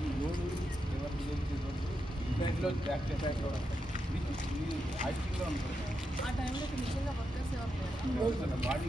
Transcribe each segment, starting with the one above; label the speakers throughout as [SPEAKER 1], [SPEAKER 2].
[SPEAKER 1] Load ఎవరు design road డిజైన్లో back ఎఫెక్ట్లో యాక్టింగ్లో ఉంటుంది
[SPEAKER 2] ఆ టైంలో ఇక్కడ నిజంగా వర్కర్స్ ఎవరు లేరా?
[SPEAKER 1] బాడీ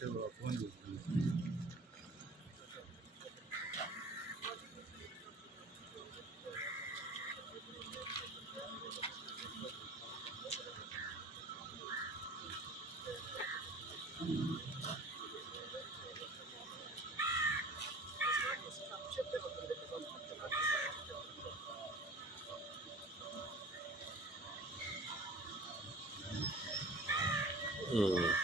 [SPEAKER 1] కదా phone
[SPEAKER 3] What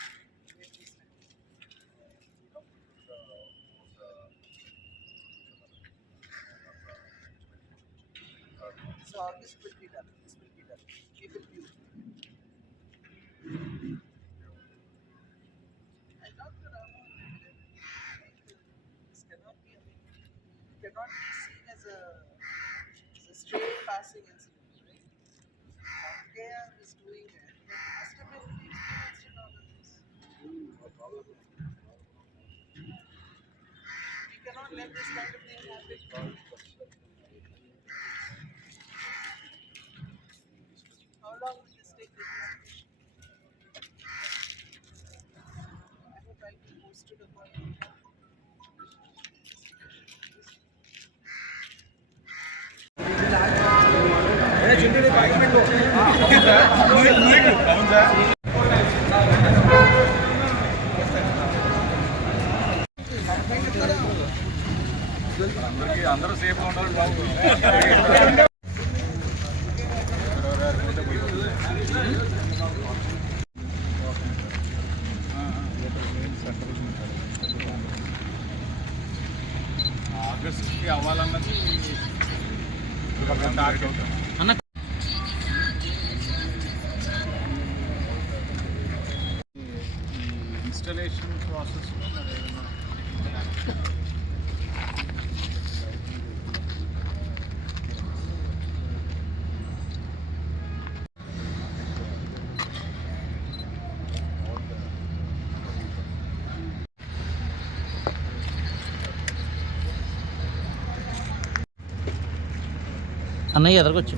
[SPEAKER 3] August will be done, this will be done, we will view. I talked to Rama, this cannot be, a cannot be seen as a, as a straight passing incident, right? Ankea is doing it, but must have been experienced in all of this. We cannot let this kind of thing happen.
[SPEAKER 1] అందరికీ అందరూ సేఫ్గా ఉండాలి బాగుంది ఆగస్ట్కి అవ్వాలన్నది target
[SPEAKER 4] అన్నయ్య ఎదరకొచ్చు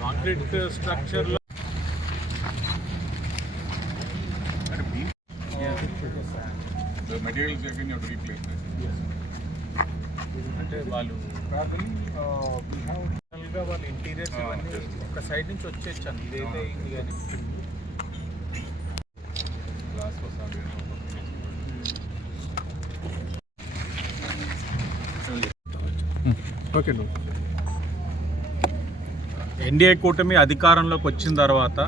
[SPEAKER 1] concrete స్ట్రక్చర్లో. అంటే వాళ్ళు గా వాళ్ళ ఇంటీరియర్స్
[SPEAKER 5] Ah,
[SPEAKER 1] ఇవన్నీ. ఒక సైడ్ నుంచి వచ్చేచ్చాను ఇదైతే. ఇది కానీ
[SPEAKER 5] Glass was
[SPEAKER 1] ఓకే ఎన్డీఏ కూటమి అధికారంలోకి వచ్చిన తర్వాత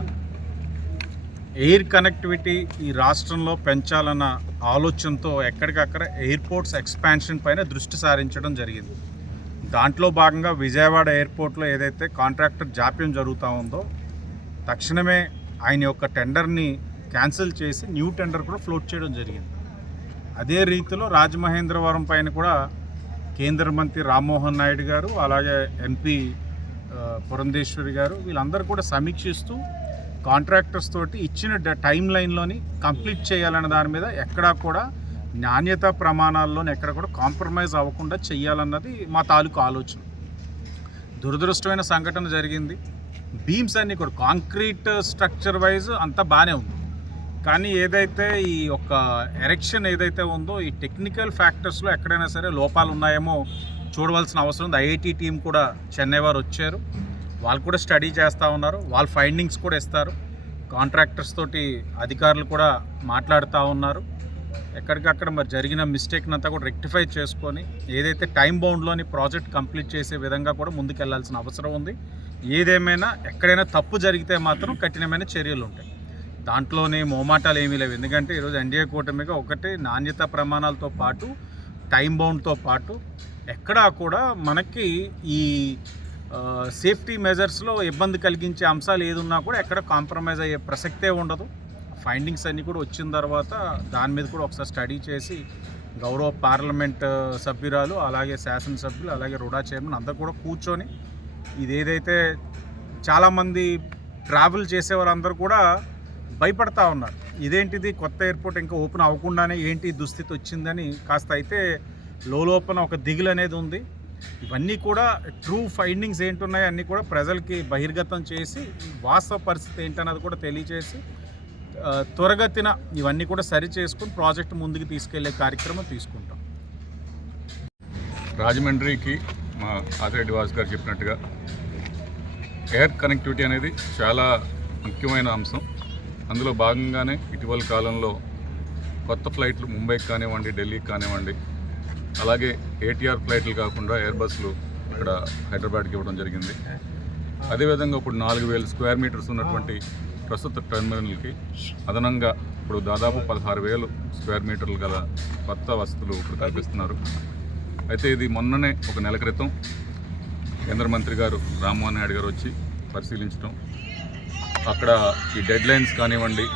[SPEAKER 1] ఎయిర్ కనెక్టివిటీ ఈ రాష్ట్రంలో పెంచాలన్న ఆలోచనతో ఎక్కడికక్కడ ఎయిర్పోర్ట్స్ ఎక్స్పాన్షన్ పైన దృష్టి సారించడం జరిగింది. దాంట్లో భాగంగా విజయవాడ ఎయిర్పోర్ట్లో ఏదైతే కాంట్రాక్టర్ జాప్యం జరుగుతూ ఉందో తక్షణమే ఆయన యొక్క టెండర్ని క్యాన్సిల్ చేసి న్యూ టెండర్ కూడా ఫ్లోట్ చేయడం జరిగింది. అదే రీతిలో రాజమహేంద్రవరం పైన కూడా కేంద్ర మంత్రి రామ్మోహన్ నాయుడు గారు అలాగే ఎంపీ పురంధేశ్వరి గారు వీళ్ళందరూ కూడా సమీక్షిస్తూ కాంట్రాక్టర్స్ తోటి ఇచ్చిన టైం లైన్లోని కంప్లీట్ చేయాలన్న దాని మీద ఎక్కడా కూడా నాణ్యత ప్రమాణాల్లోని ఎక్కడ కూడా కాంప్రమైజ్ అవ్వకుండా చేయాలన్నది మా తాలూకు ఆలోచన. దురదృష్టమైన సంఘటన జరిగింది. బీమ్స్ అన్నీ కూడా కాంక్రీట్ స్ట్రక్చర్ వైజ్ అంతా బాగానే ఉంది. కానీ ఏదైతే ఈ యొక్క ఎరెక్షన్ ఏదైతే ఉందో ఈ టెక్నికల్ ఫ్యాక్టర్స్లో ఎక్కడైనా సరే లోపాలు ఉన్నాయేమో చూడవలసిన అవసరం ఉంది. ఐఐటి టీం కూడా చెన్నై వారు వచ్చారు. వాళ్ళు కూడా స్టడీ చేస్తూ ఉన్నారు. వాళ్ళ ఫైండింగ్స్ కూడా ఇస్తారు. కాంట్రాక్టర్స్ తోటి అధికారులు కూడా మాట్లాడుతూ ఉన్నారు. ఎక్కడికక్కడ మరి జరిగిన మిస్టేక్ని అంతా కూడా రెక్టిఫై చేసుకొని ఏదైతే టైం బౌండ్లోని ప్రాజెక్ట్ కంప్లీట్ చేసే విధంగా కూడా ముందుకెళ్ళాల్సిన అవసరం ఉంది. ఏదేమైనా ఎక్కడైనా తప్పు జరిగితే మాత్రం కఠినమైన చర్యలు ఉంటాయి. దాంట్లోనే మోమాటాలు ఏమీ లేవు. ఎందుకంటే ఈరోజు ఎన్డీఏ కూటమిగా ఒకటి నాణ్యత ప్రమాణాలతో పాటు టైం బౌండ్తో పాటు ఎక్కడా కూడా మనకి ఈ సేఫ్టీ మెజర్స్లో ఇబ్బంది కలిగించే అంశాలు ఏదున్నా కూడా ఎక్కడ కాంప్రమైజ్ అయ్యే ప్రసక్తే ఉండదు. ఫైండింగ్స్ అన్నీ కూడా వచ్చిన తర్వాత దాని మీద కూడా ఒకసారి స్టడీ చేసి గౌరవ పార్లమెంట్ సభ్యురాలు అలాగే శాసనసభ్యులు అలాగే రుడా చైర్మన్ అందరూ కూడా కూర్చొని ఇది ఏదైతే చాలామంది ట్రావెల్ చేసే వాళ్ళందరూ కూడా భయపడతా ఉన్నారు. ఇదేంటిది? కొత్త ఎయిర్పోర్ట్ ఇంకా ఓపెన్ అవ్వకుండానే ఏంటి దుస్థితి వచ్చిందని కాస్త అయితే లోపల ఒక దిగులు అనేది ఉంది. ఇవన్నీ కూడా ట్రూ ఫైండింగ్స్ ఏంటున్నాయి అన్నీ కూడా ప్రజలకి బహిర్గతం చేసి వాస్తవ పరిస్థితి ఏంటన్నది కూడా తెలియజేసి త్వరగతిన ఇవన్నీ కూడా సరి చేసుకుని ప్రాజెక్ట్ ముందుకు తీసుకెళ్ళే కార్యక్రమం తీసుకుంటాం.
[SPEAKER 5] రాజమండ్రికి మా ఆదిరెడ్డి వాస్ గారు చెప్పినట్టుగా ఎయిర్ కనెక్టివిటీ అనేది చాలా ముఖ్యమైన అంశం. అందులో భాగంగానే ఇటీవల కాలంలో కొత్త ఫ్లైట్లు ముంబైకి కానివ్వండి ఢిల్లీకి కానివ్వండి అలాగే ఏటీఆర్ ఫ్లైట్లు కాకుండా ఎయిర్ బస్సులు ఇక్కడ హైదరాబాద్కి ఇవ్వడం జరిగింది. అదేవిధంగా ఇప్పుడు నాలుగు వేల స్క్వేర్ మీటర్స్ ఉన్నటువంటి ప్రస్తుత టెర్మినల్కి అదనంగా ఇప్పుడు దాదాపు పదహారు వేలు స్క్వేర్ మీటర్లు గల కొత్త వసతులు ఇప్పుడు కల్పిస్తున్నారు. అయితే ఇది మొన్ననే ఒక నెల క్రితం కేంద్ర మంత్రి గారు రామ్మోహన్ నాయుడు గారు వచ్చి పరిశీలించడం అక్కడ ఈ డెడ్ లైన్స్ కానివ్వండి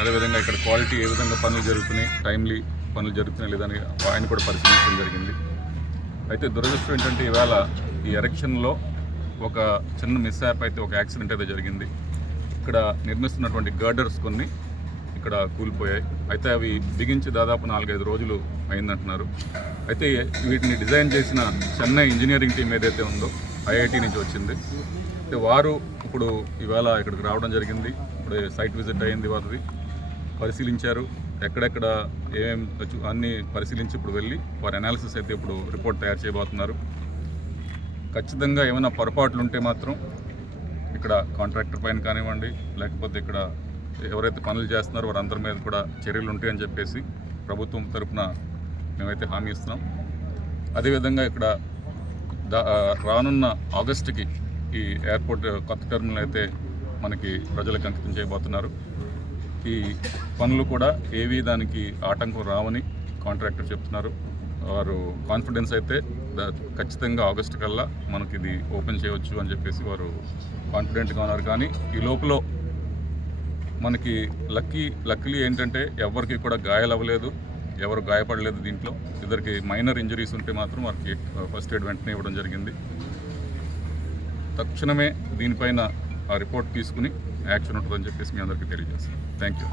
[SPEAKER 5] అదేవిధంగా ఇక్కడ క్వాలిటీ ఏ విధంగా పనులు జరుగుతున్నాయి టైమ్లీ పనులు జరుగుతున్నాయి లేదని ఆయన కూడా పరిశీలించడం జరిగింది. అయితే దురదృష్టం ఏంటంటే ఇవాళ ఈ ఎరక్షన్లో ఒక చిన్న మిస్ యాప్ అయితే ఒక యాక్సిడెంట్ అయితే జరిగింది. ఇక్కడ నిర్మిస్తున్నటువంటి గర్డర్స్ కొన్ని ఇక్కడ కూలిపోయాయి. అయితే అవి బిగించి దాదాపు నాలుగైదు రోజులు అయిందంటున్నారు. అయితే వీటిని డిజైన్ చేసిన చెన్నై ఇంజనీరింగ్ టీం ఏదైతే ఉందో ఐఐటి నుంచి వచ్చింది. అయితే వారు ఇప్పుడు ఇవాళ ఇక్కడికి రావడం జరిగింది. ఇప్పుడు సైట్ విజిట్ అయింది వారిది. పరిశీలించారు. ఎక్కడెక్కడ ఏమేమి చూ- పరిశీలించి ఇప్పుడు వెళ్ళి వారి అనాలిసిస్ అయితే ఇప్పుడు రిపోర్ట్ తయారు చేయబోతున్నారు. ఖచ్చితంగా ఏమైనా పొరపాట్లు ఉంటే మాత్రం ఇక్కడ కాంట్రాక్టర్ పైన కానివ్వండి లేకపోతే ఇక్కడ ఎవరైతే పనులు చేస్తున్నారో వారందరి మీద కూడా చర్యలు ఉంటాయని చెప్పేసి ప్రభుత్వం తరపున మేమైతే హామీ ఇస్తున్నాం. అదేవిధంగా ఇక్కడ దా రానున్న ఆగస్టుకి ఈ ఎయిర్పోర్ట్ కొత్త టెర్మినల్ అయితే మనకి ప్రజలకు అంకితం చేయబోతున్నారు. ఈ పనులు కూడా ఏవి దానికి ఆటంకం రావని కాంట్రాక్టర్ చెప్తున్నారు. వారు కాన్ఫిడెన్స్ అయితే ఖచ్చితంగా ఆగస్టు కల్లా మనకి ఇది ఓపెన్ చేయవచ్చు అని చెప్పేసి వారు కాన్ఫిడెంట్గా ఉన్నారు. కానీ ఈ లోపల మనకి లక్కీ లక్కీ ఏంటంటే ఎవరికి కూడా గాయాలు అవ్వలేదు ఎవరు గాయపడలేదు దీంట్లో. ఇద్దరికి మైనర్ ఇంజరీస్ ఉంటే మాత్రం వారికి ఫస్ట్ ఎయిడ్ వెంటనే ఇవ్వడం జరిగింది. తక్షణమే దీనిపైన ఆ రిపోర్ట్ తీసుకుని యాక్షన్ ఉంటుందని చెప్పేసి మీ అందరికీ తెలియజేస్తాను థ్యాంక్ యూ